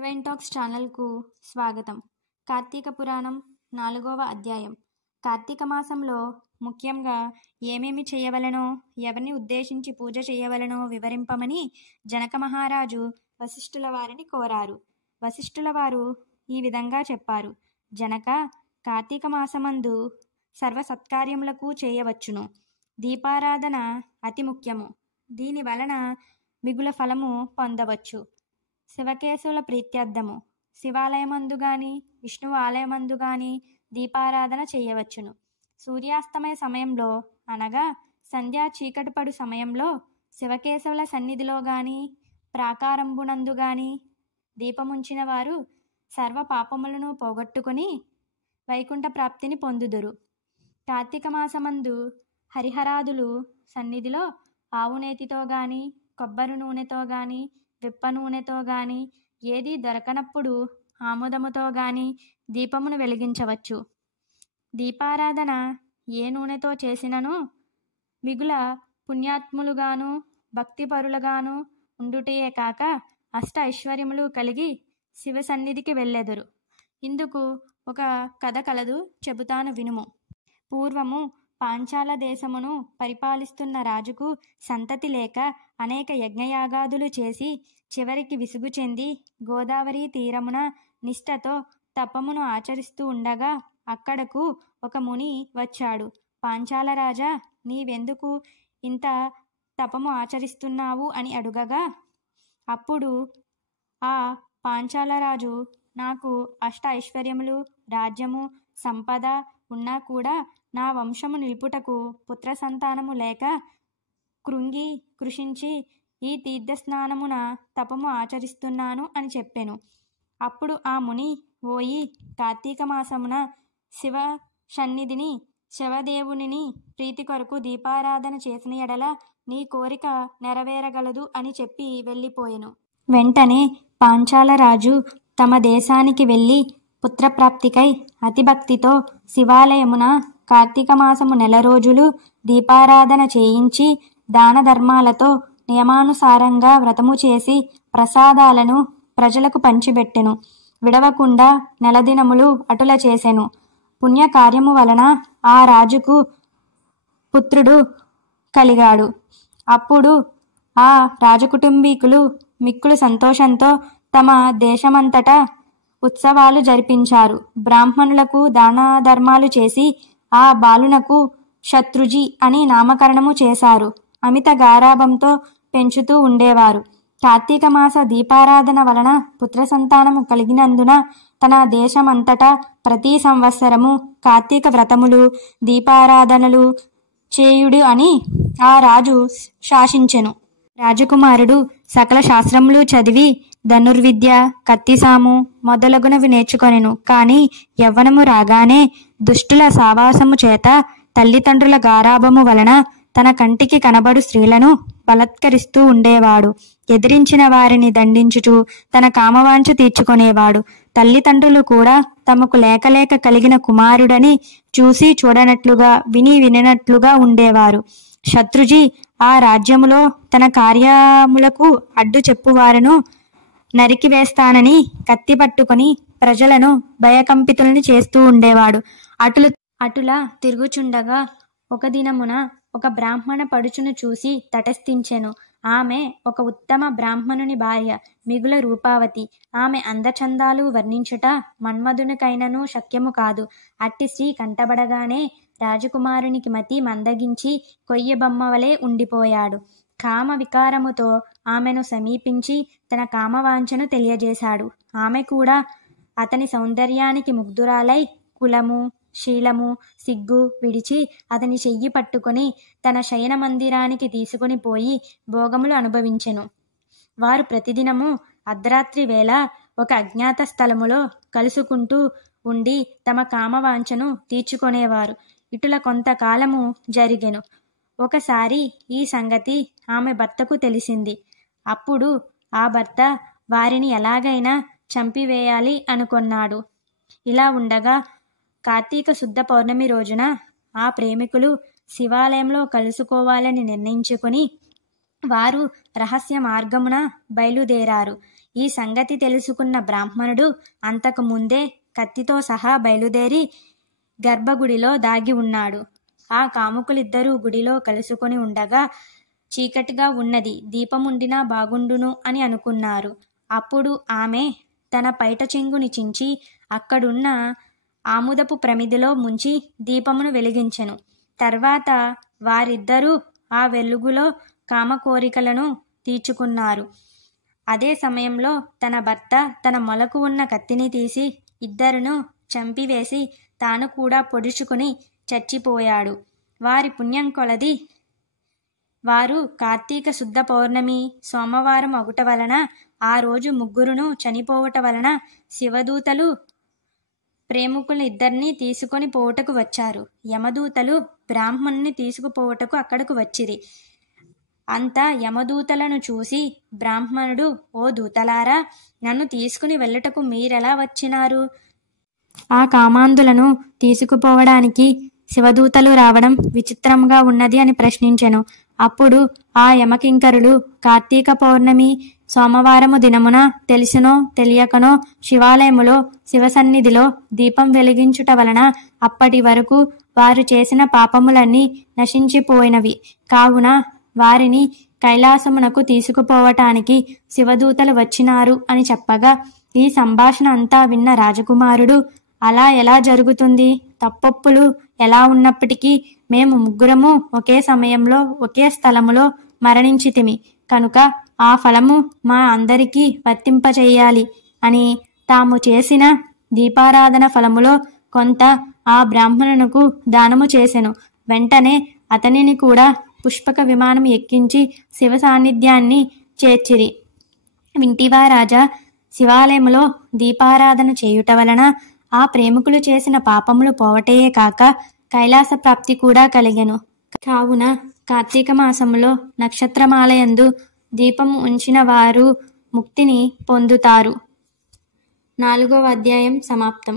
Seven talks ఛానల్కు స్వాగతం. కార్తీక పురాణం 4వ అధ్యాయం. కార్తీక మాసంలో ముఖ్యంగా ఏమేమి చేయవలనో, ఎవరిని ఉద్దేశించి పూజ చేయవలనో వివరింపమని జనక మహారాజు వశిష్ఠుల వారిని కోరారు. వశిష్ఠుల వారు ఈ విధంగా చెప్పారు. జనక, కార్తీక మాసమందు సర్వ సత్కార్యములకు చేయవచ్చును. దీపారాధన అతి ముఖ్యము. దీని వలన మిగుల ఫలము పొందవచ్చు. శివకేశవుల ప్రీత్యర్థము శివాలయమందు గాని విష్ణువు ఆలయమందు గాని దీపారాధన చేయవచ్చును. సూర్యాస్తమయ సమయంలో అనగా సంధ్యా చీకటిపడు సమయంలో శివకేశవుల సన్నిధిలో గాని ప్రాకారంబునందు గాని దీపముంచిన వారు సర్వ పాపములను పోగొట్టుకుని వైకుంఠ ప్రాప్తిని పొందుదురు. కార్తీక మాసమందు హరిహరాదులు సన్నిధిలో ఆవునేతితో గాని కొబ్బరి నూనెతో గాని విప్ప నూనెతో గాని ఏది దొరకనప్పుడు ఆముదముతో గాని దీపమును వెలిగించవచ్చు. దీపారాధన ఏ నూనెతో చేసినను మిగుల పుణ్యాత్ములుగాను భక్తిపరులుగాను ఉండుటయే కాక అష్ట ఐశ్వర్యములు కలిగి శివ సన్నిధికి వెళ్ళెదరు. ఇందుకు ఒక కథ కలదు, చెబుతాను వినుము. పూర్వము పాంచాల దేశమును పరిపాలిస్తున్న రాజుకు సంతతి లేక అనేక యజ్ఞయాగాదులు చేసి చివరికి విసుగు చెంది గోదావరి తీరమున నిష్ఠతో తపమును ఆచరిస్తూ ఉండగా అక్కడకు ఒక ముని వచ్చాడు. పాంచాల రాజా, నీవెందుకు ఇంత తపము ఆచరిస్తున్నావు అని అడుగగా అప్పుడు ఆ పాంచాలరాజు, నాకు అష్ట ఐశ్వర్యములు రాజ్యము సంపద ఉన్నా కూడా నా వంశము నిలుపుటకు పుత్ర సంతానము లేక కృంగి కృషించి ఈ తీర్థస్నానమున తపము ఆచరిస్తున్నాను అని చెప్పెను. అప్పుడు ఆ ముని, ఓయి, కార్తీక మాసమున శివ సన్నిధిని శివదేవునిని ప్రీతి కొరకు దీపారాధన చేసిన ఎడల నీ కోరిక నెరవేరగలదు అని చెప్పి వెళ్ళిపోయెను. వెంటనే పాంచాలరాజు తమ దేశానికి వెళ్ళి పుత్రప్రాప్తికై అతిభక్తితో శివాలయమున కార్తీక మాసము 1 రోజులు దీపారాధన చేయించి దాన ధర్మాలతో నియమానుసారంగా వ్రతము చేసి ప్రసాదాలను ప్రజలకు పంచిబెట్టెను. విడవకుండా 1 దినములు అటుల చేసెను. పుణ్యకార్యము వలన ఆ రాజుకు పుత్రుడు కలిగాడు. అప్పుడు ఆ రాజకుటుంబీకులు మిక్కులు సంతోషంతో తమ దేశమంతటా ఉత్సవాలు జరిపించారు. బ్రాహ్మణులకు దాన ధర్మాలు చేసి ఆ బాలునకు శత్రుజీ అని నామకరణము చేశారు. అమిత గారాభంతో పెంచుతూ ఉండేవారు. కార్తీక మాస దీపారాధన వలన పుత్ర సంతానము కలిగినందున తన దేశమంతటా ప్రతి సంవత్సరము కార్తీక వ్రతములు దీపారాధనలు చేయుడు అని ఆ రాజు శాసించెను. రాజకుమారుడు సకల శాస్త్రములు చదివి ధనుర్విద్య కత్తిసాము మొదలగునవి నేర్చుకొనెను. కాని యవ్వనము రాగానే దుష్టుల సావాసము చేత తల్లిదండ్రుల గారాభము వలన తన కంటికి కనబడు స్త్రీలను బలత్కరిస్తూ ఉండేవాడు. ఎదిరించిన వారిని దండించుచు తన కామవాంఛ తీర్చుకొనేవాడు. తల్లిదండ్రులు కూడా తమకు లేక కలిగిన కుమారుడని చూసి చూడనట్లుగా విని విననట్లుగా ఉండేవారు. శత్రుజీ ఆ రాజ్యములో తన కార్యములకు అడ్డు చెప్పువారును నరికివేస్తానని కత్తి పట్టుకొని ప్రజలను భయకంపితుల్ని చేస్తూ ఉండేవాడు. అటులా తిరుగుచుండగా ఒక దినమున ఒక బ్రాహ్మణ పడుచును చూసి తటస్థించెను. ఆమె ఒక ఉత్తమ బ్రాహ్మణుని భార్య, మిగుల రూపావతి. ఆమె అందచందాలు వర్ణించుట మన్మధునికైనను శక్యము కాదు. అట్టి స్త్రీ కంటబడగానే రాజకుమారునికి మతి మందగించి కొయ్యబొమ్మవలే ఉండిపోయాడు. కామ వికారముతో ఆమెను సమీపించి తన కామవాంఛను తెలియజేశాడు. ఆమె కూడా అతని సౌందర్యానికి ముగ్ధురాలై కులము శీలము సిగ్గు విడిచి అతని చెయ్యి పట్టుకొని తన శయన మందిరానికి తీసుకుని పోయి భోగములు అనుభవించెను. వారు ప్రతిదినము అర్ధరాత్రి వేళ ఒక అజ్ఞాత స్థలములో కలుసుకుంటూ ఉండి తమ కామవాంఛను తీర్చుకొనేవారు. ఇటుల కొంతకాలము జరిగెను. ఒకసారి ఈ సంగతి ఆమె భర్తకు తెలిసింది. అప్పుడు ఆ భర్త వారిని ఎలాగైనా చంపివేయాలి అనుకొన్నాడు. ఇలా ఉండగా కార్తీక శుద్ధ పౌర్ణమి రోజున ఆ ప్రేమికులు శివాలయంలో కలుసుకోవాలని నిర్ణయించుకుని వారు రహస్య మార్గమున బయలుదేరారు. ఈ సంగతి తెలుసుకున్న బ్రాహ్మణుడు అంతకు ముందే కత్తితో సహా బయలుదేరి గర్భగుడిలో దాగి ఉన్నాడు. ఆ కాముకులిద్దరూ గుడిలో కలుసుకొని ఉండగా చీకటిగా ఉన్నది, దీపముండినా బాగుండును అని అనుకున్నారు. అప్పుడు ఆమె తన పైట చెంగుని చించి అక్కడున్న ఆముదపు ప్రమిదిలో ముంచి దీపమును వెలిగించెను. తర్వాత వారిద్దరూ ఆ వెలుగులో కామ కోరికలను తీర్చుకున్నారు. అదే సమయంలో తన భర్త తన మొలకు ఉన్న కత్తిని తీసి ఇద్దరును చంపివేసి తాను కూడా పొడుచుకుని చచ్చిపోయాడు. వారి పుణ్యం కొలది వారు కార్తీక శుద్ధ పౌర్ణమి సోమవారం అగుట వలన ఆ రోజు ముగ్గురును చనిపోవట వలన శివదూతలు ప్రేమికులిద్దరినీ తీసుకొని పోవుటకు వచ్చారు. యమదూతలు బ్రాహ్మణుని తీసుకుపోవుటకు అక్కడకు వచ్చిరి. అంతా యమదూతలను చూసి బ్రాహ్మణుడు, ఓ దూతలారా, నన్ను తీసుకుని వెళ్ళుటకు మీరెలా వచ్చినారు? ఆ కామాంధులను తీసుకుపోవడానికి శివదూతలు రావడం విచిత్రంగా ఉన్నది అని ప్రశ్నించెను. అప్పుడు ఆ యమకింకరులు కార్తీక పౌర్ణమి సోమవారము దినమున తెలిసినో తెలియకనో శివాలయములో శివసన్నిధిలో దీపం వెలిగించుట వలన అప్పటి వరకు వారు చేసిన పాపములన్నీ నశించిపోయినవి కావున వారిని కైలాసమునకు తీసుకుపోవటానికి శివదూతలు వచ్చినారు అని చెప్పగా ఈ సంభాషణ అంతా విన్న రాజకుమారుడు, అలా ఎలా జరుగుతుంది? తప్పొప్పులు ఎలా ఉన్నప్పటికీ మేము ముగ్గురము ఒకే సమయంలో ఒకే స్థలములో మరణించితిమి కనుక ఆ ఫలము మా అందరికీ వర్తింపచేయాలి అని తాము చేసిన దీపారాధన ఫలములో కొంత ఆ బ్రాహ్మణునకు దానము చేసెను. వెంటనే అతనిని కూడా పుష్పక విమానం ఎక్కించి శివ సాన్నిధ్యాన్ని చేర్చిరి. వింటివా రాజా, శివాలయములో దీపారాధన చేయుట వలన ఆ ప్రేమికులు చేసిన పాపములు పోవటయే కాక కైలాస ప్రాప్తి కూడా కలిగెను. కావున కార్తీక మాసములో నక్షత్రమాలయందు దీపము ఉంచిన వారు ముక్తిని పొందుతారు. 4వ అధ్యాయం సమాప్తం.